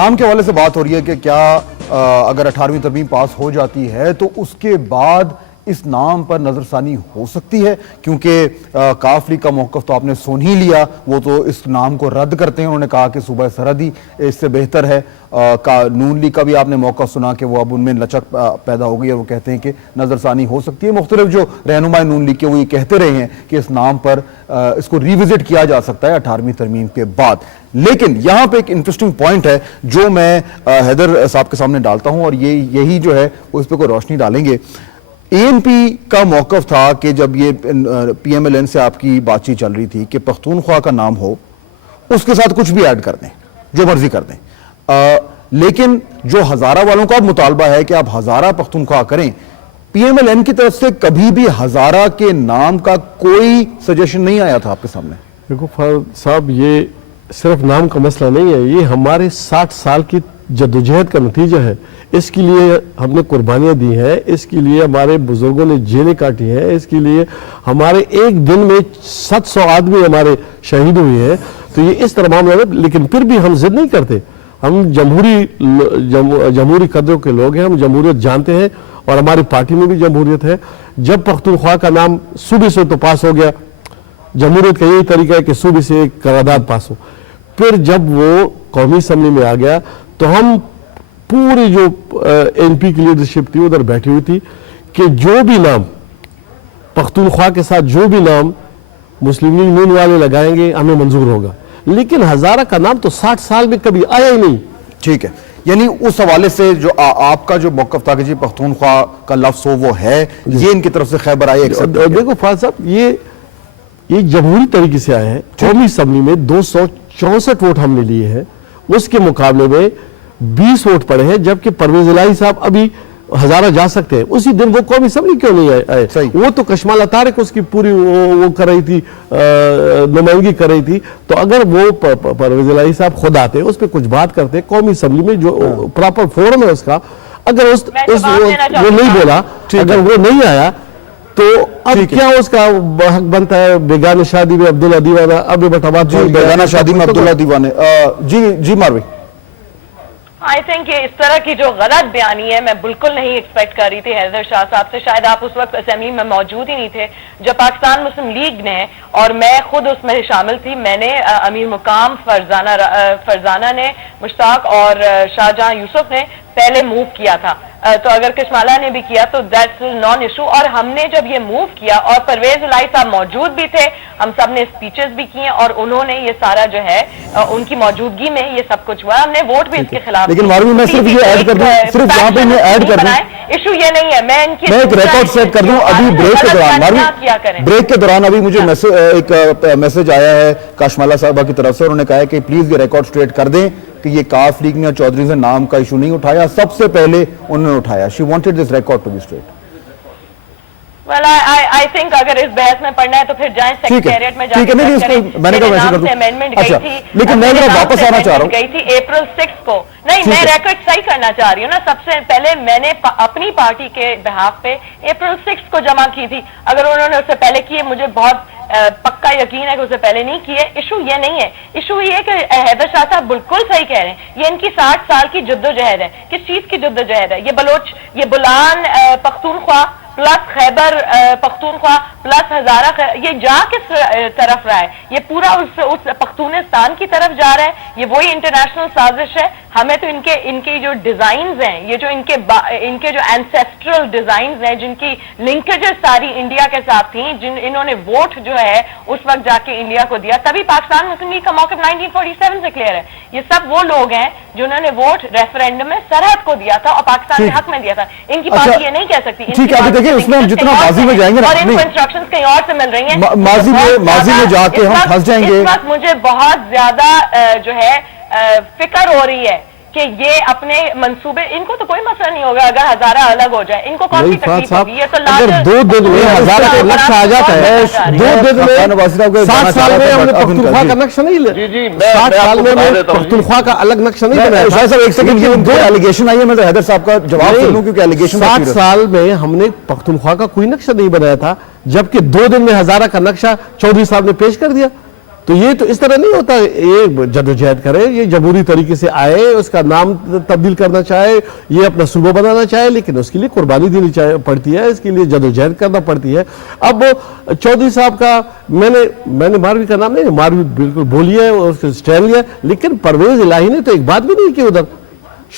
نام کے حوالے سے بات ہو رہی ہے کہ کیا اگر 18ویں ترمیم پاس ہو جاتی ہے تو اس کے بعد اس نام پر نظر ثانی ہو سکتی ہے، کیونکہ کاف لیگ کا موقف تو آپ نے سن ہی لیا، وہ تو اس نام کو رد کرتے ہیں، انہوں نے کہا کہ صوبہ سرحد ہی اس سے بہتر ہے۔ نون لیگ کا بھی آپ نے موقف سنا کہ وہ اب ان میں لچک پیدا ہو گئی اور وہ کہتے ہیں کہ نظر ثانی ہو سکتی ہے۔ مختلف جو رہنمائی نون لیگ کے وہ یہ کہتے رہے ہیں کہ اس نام پر اس کو ریوزٹ کیا جا سکتا ہے 18ویں ترمیم کے بعد۔ لیکن یہاں پہ ایک انٹرسٹنگ پوائنٹ ہے جو میں حیدر صاحب کے سامنے ڈالتا ہوں، اور یہی جو ہے وہ اس پہ کوئی روشنی ڈالیں گے۔ اے این پی کا موقف تھا کہ جب یہ پی ایم ایل این سے آپ کی بات چیت چل رہی تھی کہ پختونخوا کا نام ہو، اس کے ساتھ کچھ بھی ایڈ کر دیں، جو مرضی کر دیں، لیکن جو ہزارہ والوں کا مطالبہ ہے کہ آپ ہزارہ پختونخوا کریں، پی ایم ایل این کی طرف سے کبھی بھی ہزارہ کے نام کا کوئی سجیشن نہیں آیا تھا آپ کے سامنے۔ دیکھو فاروق صاحب، یہ صرف نام کا مسئلہ نہیں ہے، یہ ہمارے 60 سال کی جدوجہد کا نتیجہ ہے۔ اس کے لیے ہم نے قربانیاں دی ہیں، اس کے لیے ہمارے بزرگوں نے جیلیں کاٹی ہیں، اس کے لیے ہمارے ایک دن میں 700 آدمی ہمارے شہید ہوئے ہیں۔ تو یہ اس طرح معاملہ ہے، لیکن پھر بھی ہم ضد نہیں کرتے۔ ہم جمہوری قدروں کے لوگ ہیں، ہم جمہوریت جانتے ہیں اور ہماری پارٹی میں بھی جمہوریت ہے۔ جب پختونخوا کا نام صوبے سے تو پاس ہو گیا، جمہوریت کا یہی طریقہ ہے کہ صوبے سے ایک قرارداد پاس ہو، پھر جب وہ قومی اسمبلی میں آ گیا تو ہم پوری جو این پی کی لیڈرشپ تھی ادھر بیٹھی ہوئی تھی کہ جو بھی نام پختونخوا کے ساتھ جو بھی نام مسلم لیگ نون والے لگائیں گے ہمیں منظور ہوگا، لیکن ہزارہ کا نام تو 60 سال میں کبھی آیا ہی نہیں۔ ٹھیک ہے، یعنی اس حوالے سے جو آپ کا جو موقف تھا کہ جی پختونخوا کا لفظ ہو وہ ہے، یہ ان کی طرف سے خیبر آئی ایکسپٹ کیا۔ دیکھو فاضل صاحب، یہ جمہوری طریقے سے آئے ہیں۔ قومی اسمبلی میں 264 ووٹ ہم نے لیے ہیں، اس کے مقابلے میں 20 ووٹ پڑے ہیں، جبکہ پرویز الہی صاحب ابھی ہزارہ جا سکتے ہیں۔ اسی دن وہ قومی اسمبلی کیوں نہیں آئے؟ وہ تو کشمالہ طارق اس کی پوری وہ کر رہی تھی، نمائندگی کر رہی تھی۔ تو اگر وہ پرویز الہی صاحب خود آتے، اس پہ کچھ بات کرتے قومی اسمبلی میں، جو پراپر فورم ہے اس کا، اگر وہ نہیں بولا، اگر وہ نہیں آیا تو اب کیا اس کا حق بنتا ہے بیگانہ شادی میں عبداللہ دیوانہ؟ اب بیگانہ شادی میں عبداللہ دیوانے۔ جی ماروی، آئی تھنک کہ اس طرح کی جو غلط بیانی ہے میں بالکل نہیں ایکسپیکٹ کر رہی تھی حیدر شاہ صاحب سے۔ شاید آپ اس وقت اسمبلی میں موجود ہی نہیں تھے جب پاکستان مسلم لیگ نے، اور میں خود اس میں شامل تھی، میں نے امیر مقام فرزانہ نے، مشتاق اور شاہجہاں یوسف نے پہلے موو کیا تھا، تو اگر کشمالہ نے بھی کیا تو دیٹس نان ایشو۔ اور ہم نے جب یہ موو کیا اور پرویز الہی صاحب موجود بھی تھے، ہم سب نے اسپیچز بھی کیے اور انہوں نے یہ سارا جو ہے ان کی موجودگی میں یہ سب کچھ ہوا، ہم نے ووٹ بھی اس کے خلاف۔ لیکن ماروی میں صرف یہ ایڈ کر دوں، صرف یہاں پہ میں ایڈ کر دوں، ایشو یہ نہیں ہے، میں ان کی ایک ریکارڈ سیٹ کر دوں ابھی بریک کے دوران۔ ماروی بریک کے دوران ابھی مجھے ایک میسج آیا ہے کاشمالہ صاحبہ کی طرف سے، انہوں نے کہا ہے کہ پلیز یہ ریکارڈ سٹریٹ کر دیں کہ یہ کاف لیگ نے چودھری سے نام کا ایشو نہیں اٹھایا، سب سے پہلے انہوں نے اٹھایا۔ She wanted this record to be straight. Well, I think اگر اس بحث میں پڑھنا ہے تو پھر جائیں سیکریٹریٹ میں جا کے بات کریں۔ میں نے کہا ویسے کر دوں۔ امینڈمنٹ گئی تھی، لیکن میں واپس آنا چاہ رہا ہوں، گئی تھی اپریل 6 کو۔ نہیں، میں ریکارڈ صحیح کرنا چاہ رہی ہوں نا۔ سب سے پہلے میں نے اپنی پارٹی کے بہاف پہ اپریل 6 کو جمع کی تھی۔ اگر انہوں نے اس سے پہلے کیے، مجھے بہت پکا یقین ہے کہ اسے پہلے نہیں کیے۔ ایشو یہ نہیں ہے، ایشو یہ ہے کہ حیدر شاہ صاحب بالکل صحیح کہہ رہے ہیں، یہ ان کی 60 سال کی جدوجہد ہے۔ کس چیز کی جدوجہد ہے؟ یہ بولان پختونخوا پلس خیبر پختونخوا پلس ہزارہ، یہ جا کس طرف رہا ہے؟ یہ پورا اس پختونستان کی طرف جا رہا ہے۔ یہ وہی انٹرنیشنل سازش ہے۔ ہمیں تو ان کے جو ڈیزائنز ہیں، یہ جو ان کے جو اینسیسٹرل ڈیزائنز ہیں، جن کی لنکیجز ساری انڈیا کے ساتھ تھیں، انہوں نے ووٹ جو ہے اس وقت جا کے انڈیا کو دیا، تبھی پاکستان مسلم لیگ کا موقف 1947 سے کلیئر ہے۔ یہ سب وہ لوگ ہیں جنہوں نے ووٹ ریفرینڈم میں سرحد کو دیا تھا اور پاکستان کے حق میں دیا تھا۔ ان کی پارٹی یہ نہیں کہہ سکتی، اس میں ہم جتنا ماضی میں جائیں گے اور ان کو انسٹرکشنز کہیں اور سے مل رہی ہیں، ماضی میں جا کے ہم پھنس جائیں گے۔ اس وقت مجھے بہت زیادہ جو ہے فکر ہو رہی ہے کہ یہ اپنے منصوبے، ان کو تو کوئی مسئلہ نہیں ہوگا اگر ہزارہ الگ ہو جائے، ان کو کون سی تکلیف ہوگی؟ یہ تو اگر 2 دن میں ہزارہ کا نقشہ آ جاتا ہے، 2 دن میں 60 سال میں ہم نے پختونخوا کا نقشہ نہیں لیا، 60 سال میں ہم نے پختونخوا کا الگ نقشہ نہیں بنایا۔ شاہ صاحب ایک سیکنڈ، یہ دو ایلیگیشن آئی ہے، میں حیدر صاحب کا جواب سن لوں کیونکہ ایلیگیشن 60 سال میں ہم نے پختونخوا کا کوئی نقشہ نہیں بنایا تھا، جبکہ 2 دن میں ہزارہ کا نقشہ چودھری صاحب نے پیش کر دیا۔ تو یہ تو اس طرح نہیں ہوتا. یہ جدوجہد کرے, یہ جمہوری طریقے سے آئے, اس کا نام تبدیل کرنا چاہے, یہ اپنا صوبہ بنانا چاہے, لیکن اس کے لیے قربانی دینی پڑتی ہے, اس کے لیے جدوجہد کرنا پڑتی ہے. اب چودھری صاحب کا میں نے ماروی کا نام نہیں, ماروی بالکل بولی ہے اور اس کا اسٹینڈ لیا, لیکن پرویز الہی نے تو ایک بات بھی نہیں کی. ادھر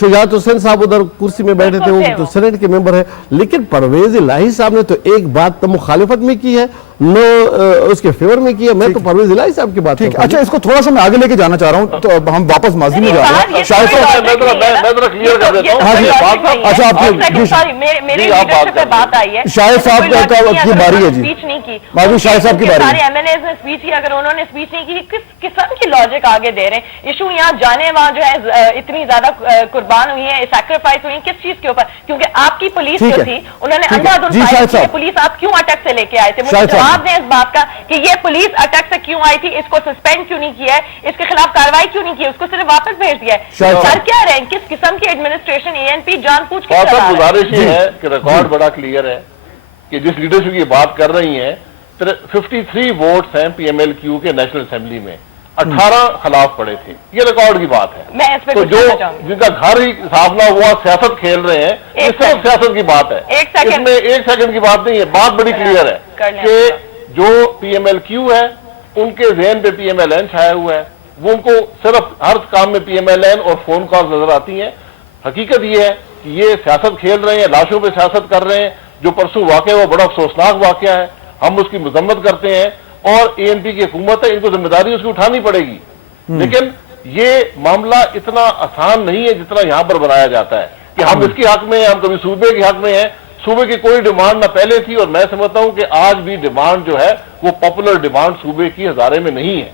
شجاعت حسین صاحب ادھر کرسی میں بیٹھے تھے, وہ تو سینٹ کے ممبر ہے, لیکن پرویز الہی صاحب نے تو ایک بات مخالفت میں کی ہے, نو اس کے فیور میں کی ہے. میں تو پرویز الہی صاحب کی بات کرتا ہوں. اچھا, اس کو تھوڑا سا میں آگے لے کے جانا چاہ رہا ہوں, تو اب ہم واپس ماضی میں جا رہے ہیں. شاہد صاحب, میں ذرا کلیئر کر دیتا ہوں. اچھا, آپ میری لیڈرشپ پہ بات آئی ہے. شاہد صاحب کی باری ہے جی, اسپیچ نہیں کی. معذور شاہد صاحب کی باری ہے. سارے ایم این ایز نے اسپیچ کی, اگر انہوں نے اسپیچ نہیں کی, کس قسم کی لاجک آگے دے رہے ہیں؟ ایشو یہاں جانے وہاں جو ہے اتنی زیادہ قربان ہوئی ہیں, سیکریفائس ہوئی ہیں, کس چیز کے اوپر؟ کیونکہ آپ کی پولیس جو تھی انہوں نے اندھا دھند پولیس آپ کیوں اٹک سے لے کے آئے تھے؟ مجھے جواب دیں اس بات کا کہ یہ پولیس اٹک سے کیوں آئی تھی, اس کو سسپینڈ کیوں نہیں کیا ہے, اس کے خلاف کارروائی کیوں نہیں کی ہے, اس کو صرف واپس بھیج دیا ہے. سر کیا رہے ہیں, کس قسم کی ایڈمنسٹریشن اے این پی جان پوچھ کے چلا رہا ہے؟ گزارش یہ ہے کہ ریکارڈ بڑا کلیئر ہے کہ جس لیڈرشپ کی بات کر رہی ہیں 53 ووٹس ہیں پی ایم ایل کیو کے نیشنل اسمبلی میں, 18 خلاف پڑے تھے. یہ ریکارڈ کی بات ہے. میں اس پہ تو جو جن کا گھر ہی صاف نہ ہوا سیاست کھیل رہے ہیں, یہ صرف سیاست کی بات ہے, اس میں ایک سیکنڈ کی بات نہیں ہے. بات بڑی کلیئر ہے کہ جو پی ایم ایل کیو ہے ان کے ذہن پہ پی ایم ایل این چھایا ہوا ہے, وہ ان کو صرف ہر کام میں پی ایم ایل این اور فون کال نظر آتی ہیں. حقیقت یہ ہے کہ یہ سیاست کھیل رہے ہیں, لاشوں پہ سیاست کر رہے ہیں. جو پرسوں واقعہ وہ بڑا افسوسناک واقعہ ہے, ہم اس کی مذمت کرتے ہیں, اور اے این پی کی حکومت ہے, ان کو ذمہ داری اس کی اٹھانی پڑے گی. لیکن یہ معاملہ اتنا آسان نہیں ہے جتنا یہاں پر بنایا جاتا ہے کہ ہم اس کے حق میں ہیں, ہم کبھی صوبے کے حق میں ہیں. صوبے کی کوئی ڈیمانڈ نہ پہلے تھی, اور میں سمجھتا ہوں کہ آج بھی ڈیمانڈ جو ہے وہ پاپولر ڈیمانڈ صوبے کی ہزارے میں نہیں ہے.